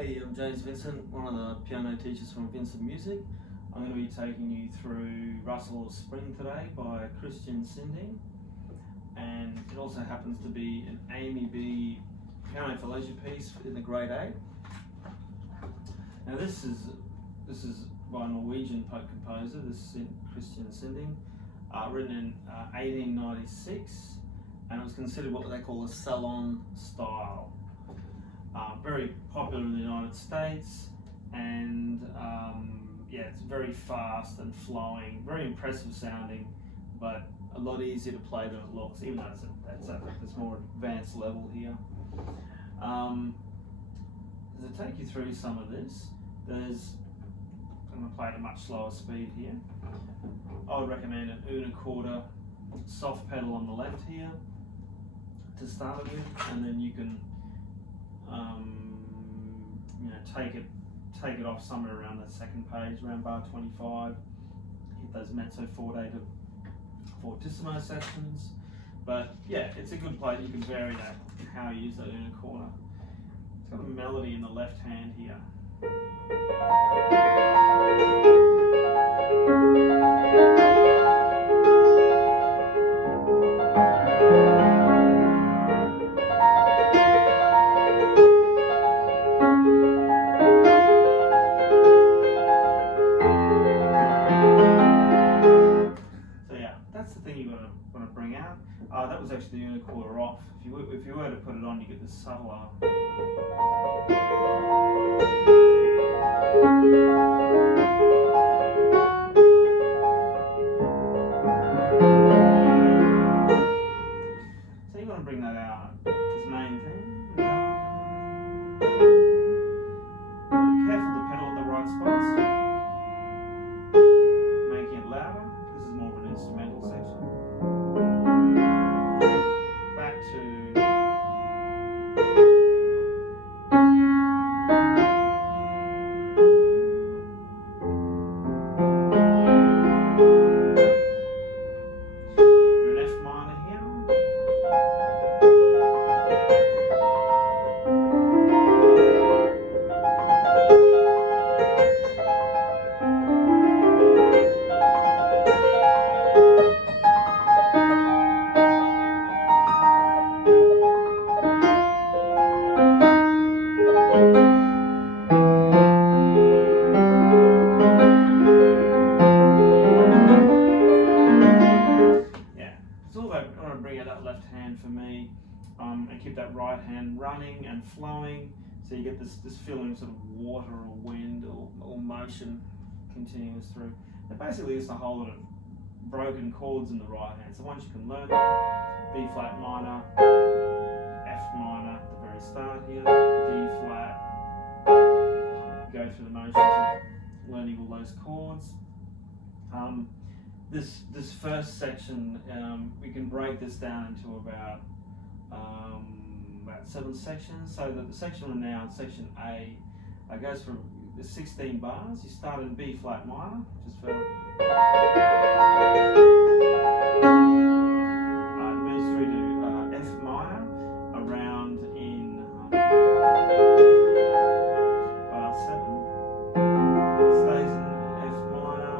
Hey, I'm Vincent, one of the piano teachers from Vincent Music. I'm going to be taking you through Rustle Spring today by Sinding, and it also happens to be an AMEB piano for leisure piece in the grade A. Now this is by a Norwegian composer, this is Sinding, written in 1896, and it was considered what they call a salon style. Very popular in the United States, and yeah, it's very fast and flowing, very impressive sounding, but a lot easier to play than it looks, even though that's a more advanced level here. To take you through some of this, I'm going to play at a much slower speed here. I would recommend an una-quarter soft pedal on the left here to start with, and then you can take it off somewhere around the second page, around bar 25. Hit those mezzo forte to fortissimo sections. But yeah, it's a good play. You can vary that, how you use that una quarter. It's got a melody in the left hand here. That's the thing you're going to bring out. That was actually the una quarter off. If you were to put it on, you get this subtler. So you're going to bring that out. This main thing. Careful to pedal at the right spots. Making it louder. This is more of an instrumental section. Back to you're in F minor here. I want to bring out that left hand for me, and keep that right hand running and flowing, so you get this feeling of sort of water or wind or motion continuous through. It basically is a whole lot of broken chords in the right hand. So once you can learn it, B flat minor, F minor at the very start here, D flat, go through the motions of learning all those chords. This first section, we can break this down into about 7 sections. So that the section we're now in, section A, goes from the 16 bars. You start in B flat minor, just for moves through to F minor, around in bar 7. Stays in F minor,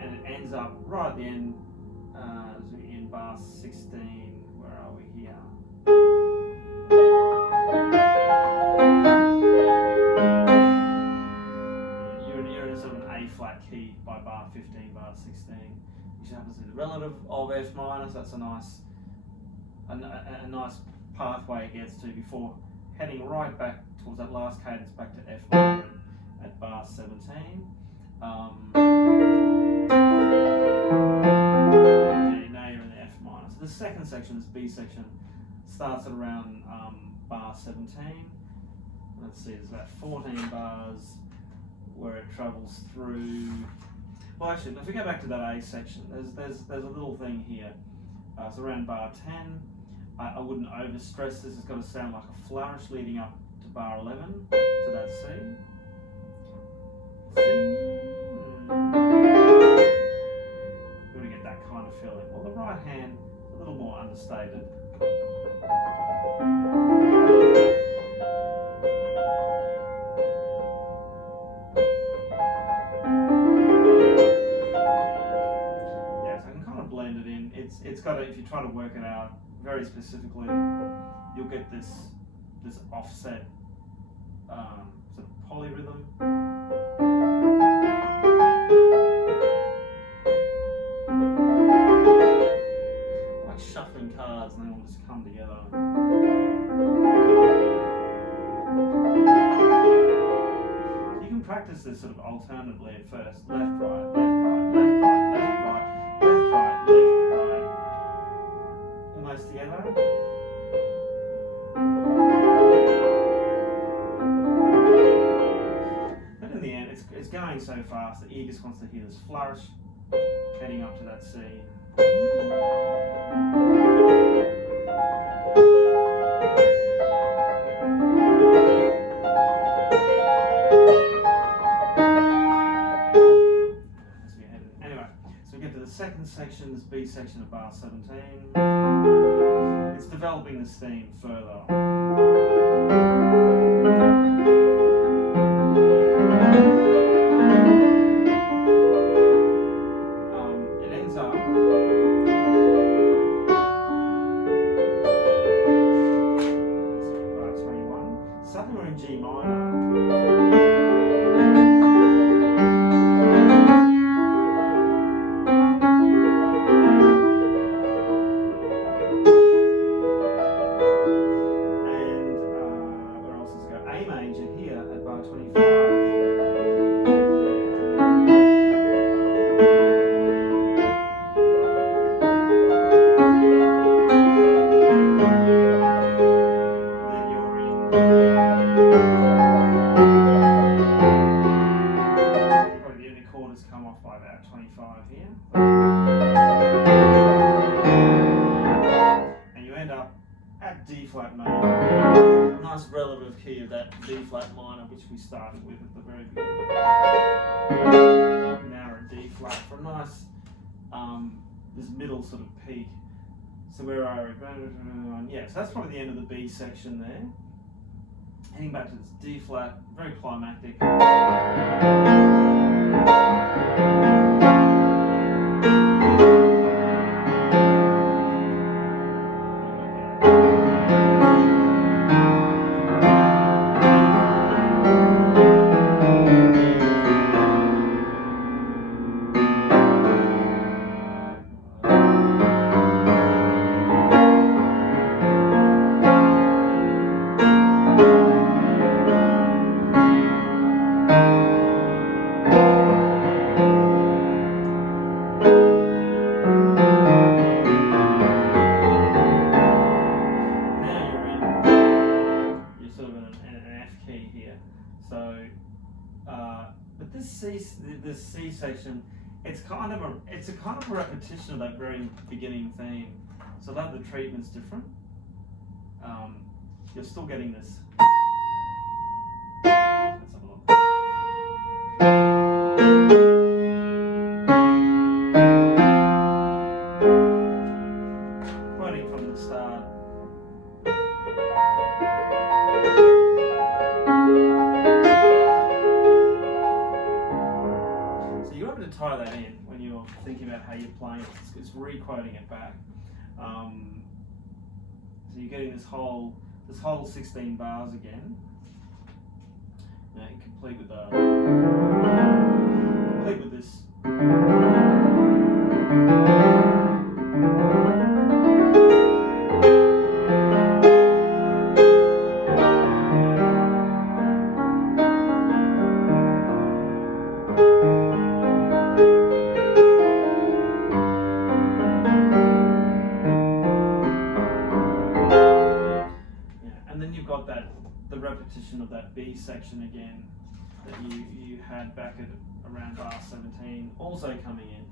and it ends up right at the end, in bar 16. Where are we here? You're in a sort of an A flat key by bar 15, bar 16, which happens to be the relative of F minor. So that's a nice pathway it gets to before heading right back towards that last cadence back to F minor at bar 17. Now you're in the F minor. So the second section, this B section, starts at around bar 17. Let's see, there's about 14 bars where it travels through. Well, actually, if we go back to that A section, there's a little thing here. It's around bar 10. I wouldn't overstress this. It's got to sound like a flourish leading up to bar 11 to that C. You want to get that kind of feeling. Well, the right hand, a little more understated. try to work it out very specifically, you'll get this offset sort of polyrhythm. Like shuffling cards, and they all just come together. You can practice this sort of alternatively at first. Left, right, left, right, left, right, left, right, left, right, left, right. Almost together. But in the end, it's going so fast, the ear just wants to hear this flourish heading up to that C. Second section, this B section of bar 17, it's developing this theme further. It ends up bar 21. Suddenly we're in G minor. Come off by about 25 here. And you end up at D flat major. Nice relative key of that D flat minor, which we started with at the very beginning. Now we're at D flat for a nice, this middle sort of peak. So where are we? Yeah, so that's probably the end of the B section there. Heading back to this D flat, very climactic. But this C section, it's a kind of a repetition of that very beginning theme. So that the treatment's different. You're still getting this. Let's have a look. Quoting from the start. To tie that in when you're thinking about how you're playing it, it's re-quoting it back. So you're getting this whole 16 bars again. Now complete with this. The repetition of that B section again that you had back at around bar 17 also coming in.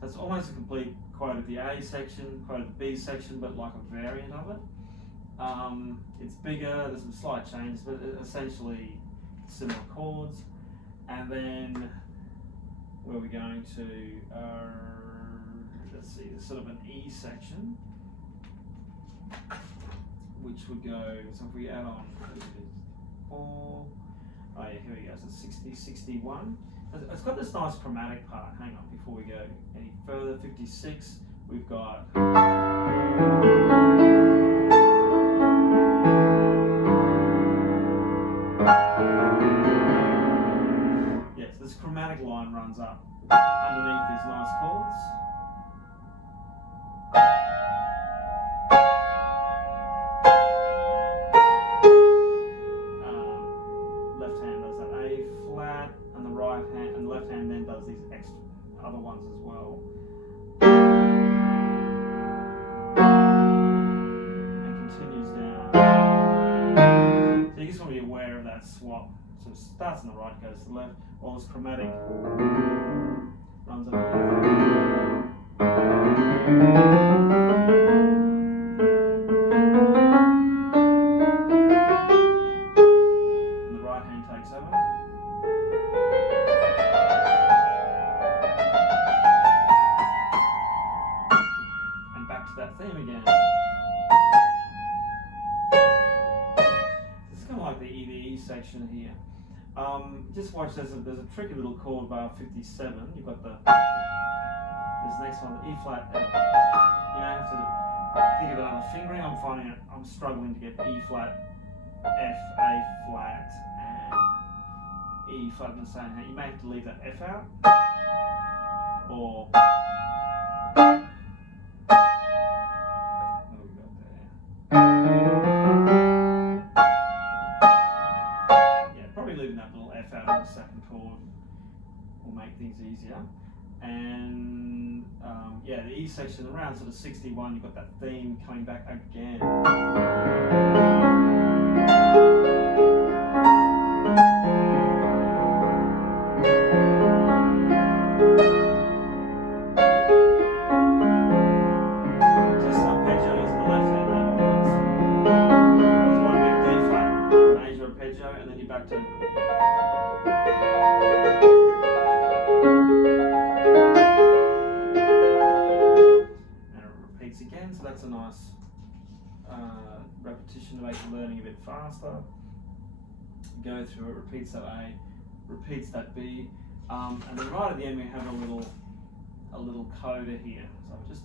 So it's almost a complete quote of the A section, quote of the B section, but like a variant of it. It's bigger, there's some slight changes, but essentially similar chords. And then where we're going to, let's see, there's sort of an E section, which would go, so if we add on 4, oh yeah, here we go, so 60, 61. It's got this nice chromatic part, hang on, before we go any further, 56, we've got yes, this chromatic line runs up underneath these nice chords. Left hand does that A flat, and the right hand and left hand then does these extra other ones as well. And continues down. So you just want to be aware of that swap. So it starts on the right, goes to the left, while this chromatic runs underneath. Takes over. And back to that theme again. It's kind of like the E section here. Just watch, there's a tricky little chord bar 57. You've got this next one, the E flat. You don't have to think of it on the fingering. I'm finding it, I'm struggling to get E flat, F, A flat, E flat in the same hand. You may have to leave that F out, or what have we got there? Yeah, probably leaving that little F out on the second chord will make things easier. And yeah, the E section around sort of 61, you've got that theme coming back again. And then you're back to and it repeats again, so that's a nice repetition to make the learning a bit faster. Go through it, repeats that A, repeats that B, and then right at the end we have a little coda here. So just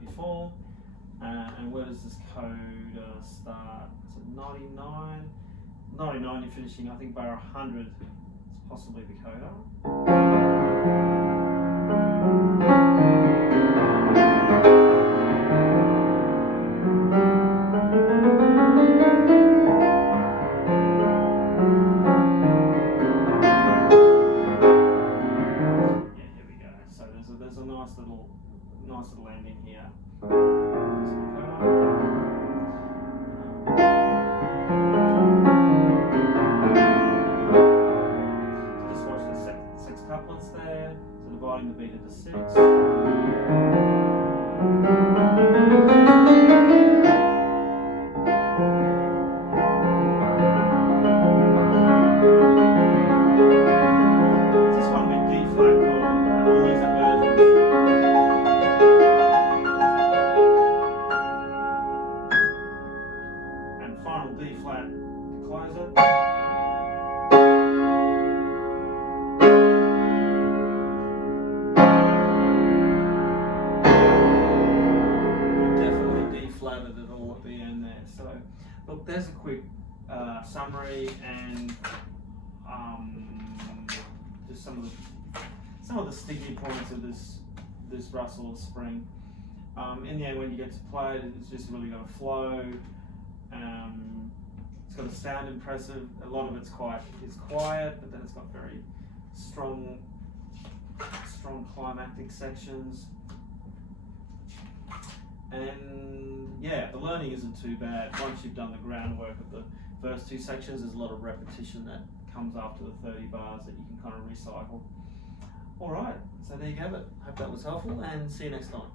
before, and where does this coda start? So 99 you're finishing, I think bar 100 is possibly the coda. Yeah, here we go. So there's a nice little ending here. Just watch the six couplets there. So dividing the beat into 6. Just one big D flat chord and all these inversions. Final D flat to close it. Definitely D flatted it all at the end there. So, look, there's a quick summary and just some of the sticky points of this Rustle spring. In the end, when you get to play it, it's just really going to flow. It's got to sound impressive. A lot of it's quiet, but then it's got very strong climactic sections. And yeah, the learning isn't too bad. Once you've done the groundwork of the first 2 sections, there's a lot of repetition that comes after the 30 bars that you can kind of recycle. Alright, so there you have it. Hope that was helpful, and see you next time.